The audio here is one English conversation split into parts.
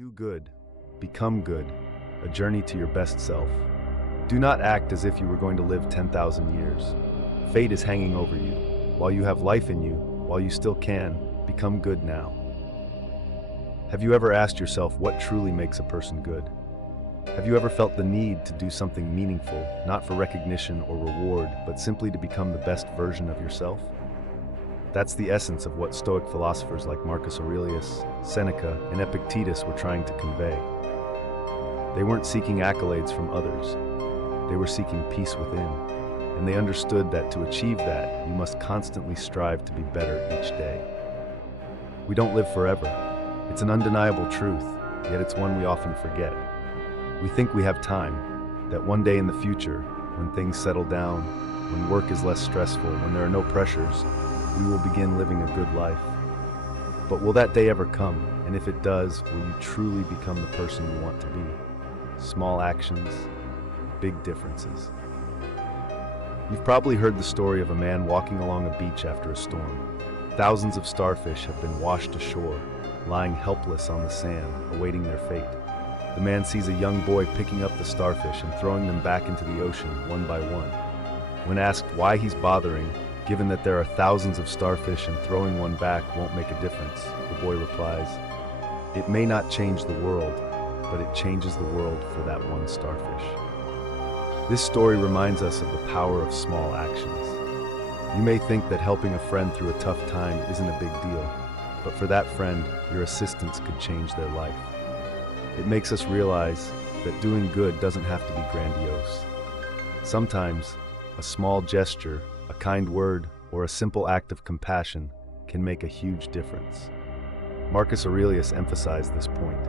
Do good. Become good. A journey to your best self. Do not act as if you were going to live 10,000 years. Fate is hanging over you. While you have life in you, while you still can, become good now. Have you ever asked yourself what truly makes a person good? Have you ever felt the need to do something meaningful, not for recognition or reward, but simply to become the best version of yourself? That's the essence of what Stoic philosophers like Marcus Aurelius, Seneca, and Epictetus were trying to convey. They weren't seeking accolades from others. They were seeking peace within, and they understood that to achieve that, you must constantly strive to be better each day. We don't live forever. It's an undeniable truth, yet it's one we often forget. We think we have time, that one day in the future, when things settle down, when work is less stressful, when there are no pressures, we will begin living a good life. But will that day ever come? And if it does, will you truly become the person you want to be? Small actions, big differences. You've probably heard the story of a man walking along a beach after a storm. Thousands of starfish have been washed ashore, lying helpless on the sand, awaiting their fate. The man sees a young boy picking up the starfish and throwing them back into the ocean, one by one. When asked why he's bothering, given that there are thousands of starfish and throwing one back won't make a difference, the boy replies, "It may not change the world, but it changes the world for that one starfish." This story reminds us of the power of small actions. You may think that helping a friend through a tough time isn't a big deal, but for that friend, your assistance could change their life. It makes us realize that doing good doesn't have to be grandiose. Sometimes, a small gesture, a kind word, or a simple act of compassion can make a huge difference. Marcus Aurelius emphasized this point.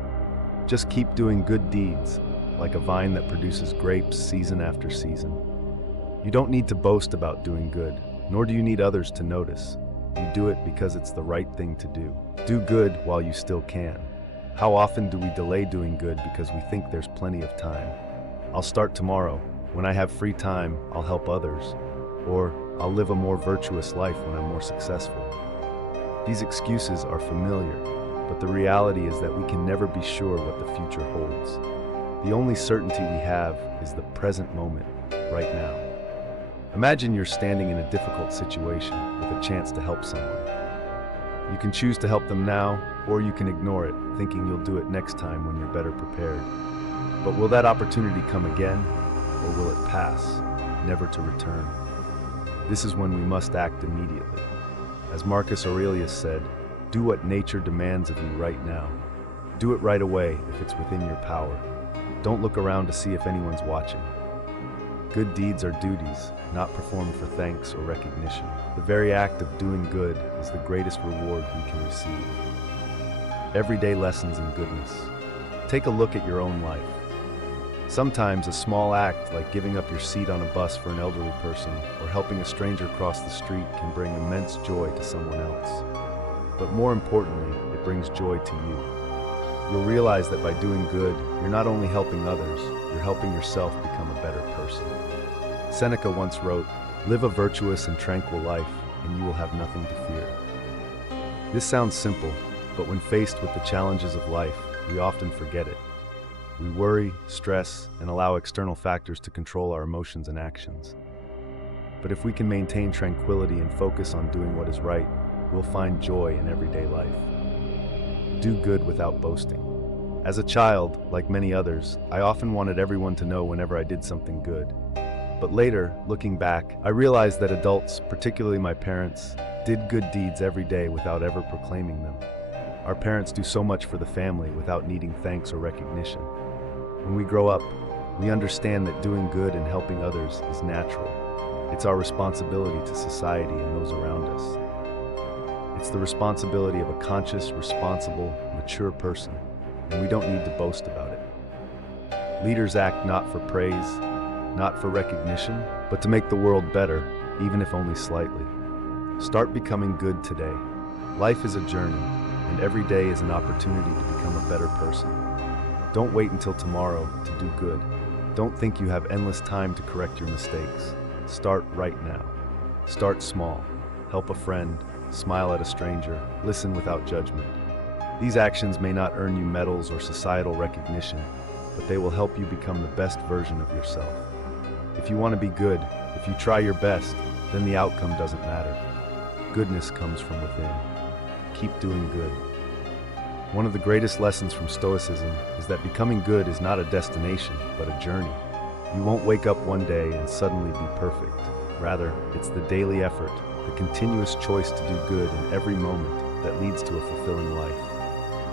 Just keep doing good deeds, like a vine that produces grapes season after season. You don't need to boast about doing good, nor do you need others to notice. You do it because it's the right thing to do. Do good while you still can. How often do we delay doing good because we think there's plenty of time? I'll start tomorrow. When I have free time, I'll help others. Or, I'll live a more virtuous life when I'm more successful. These excuses are familiar, but the reality is that we can never be sure what the future holds. The only certainty we have is the present moment, right now. Imagine you're standing in a difficult situation with a chance to help someone. You can choose to help them now, or you can ignore it, thinking you'll do it next time when you're better prepared. But will that opportunity come again, or will it pass, never to return? This is when we must act immediately. As Marcus Aurelius said, do what nature demands of you right now. Do it right away if it's within your power. Don't look around to see if anyone's watching. Good deeds are duties, not performed for thanks or recognition. The very act of doing good is the greatest reward we can receive. Everyday lessons in goodness. Take a look at your own life. Sometimes a small act like giving up your seat on a bus for an elderly person or helping a stranger cross the street can bring immense joy to someone else. But more importantly, it brings joy to you. You'll realize that by doing good, you're not only helping others, you're helping yourself become a better person. Seneca once wrote, "Live a virtuous and tranquil life, and you will have nothing to fear." This sounds simple, but when faced with the challenges of life, we often forget it. We worry, stress, and allow external factors to control our emotions and actions. But if we can maintain tranquility and focus on doing what is right, we'll find joy in everyday life. Do good without boasting. As a child, like many others, I often wanted everyone to know whenever I did something good. But later, looking back, I realized that adults, particularly my parents, did good deeds every day without ever proclaiming them. Our parents do so much for the family without needing thanks or recognition. When we grow up, we understand that doing good and helping others is natural. It's our responsibility to society and those around us. It's the responsibility of a conscious, responsible, mature person, and we don't need to boast about it. Leaders act not for praise, not for recognition, but to make the world better, even if only slightly. Start becoming good today. Life is a journey, and every day is an opportunity to become a better person. Don't wait until tomorrow to do good. Don't think you have endless time to correct your mistakes. Start right now. Start small. Help a friend, smile at a stranger, listen without judgment. These actions may not earn you medals or societal recognition, but they will help you become the best version of yourself. If you want to be good, if you try your best, then the outcome doesn't matter. Goodness comes from within. Keep doing good. One of the greatest lessons from Stoicism is that becoming good is not a destination, but a journey. You won't wake up one day and suddenly be perfect. Rather, it's the daily effort, the continuous choice to do good in every moment that leads to a fulfilling life.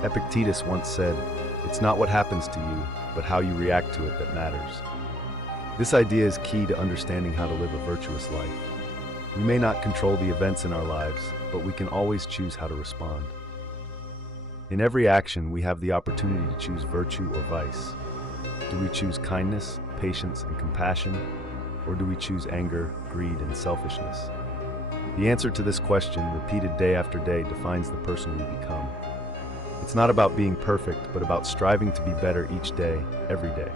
Epictetus once said, "It's not what happens to you, but how you react to it that matters." This idea is key to understanding how to live a virtuous life. We may not control the events in our lives, but we can always choose how to respond. In every action, we have the opportunity to choose virtue or vice. Do we choose kindness, patience, and compassion, or do we choose anger, greed, and selfishness? The answer to this question, repeated day after day, defines the person we become. It's not about being perfect, but about striving to be better each day, every day.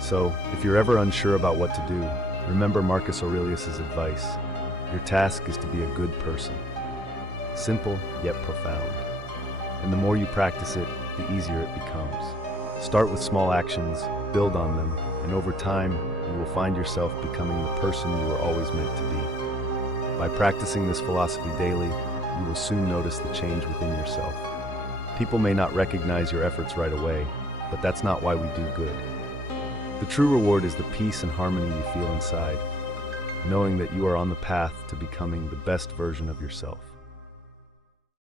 So, if you're ever unsure about what to do, remember Marcus Aurelius's advice. Your task is to be a good person. Simple, yet profound. And the more you practice it, the easier it becomes. Start with small actions, build on them, and over time, you will find yourself becoming the person you were always meant to be. By practicing this philosophy daily, you will soon notice the change within yourself. People may not recognize your efforts right away, but that's not why we do good. The true reward is the peace and harmony you feel inside, knowing that you are on the path to becoming the best version of yourself.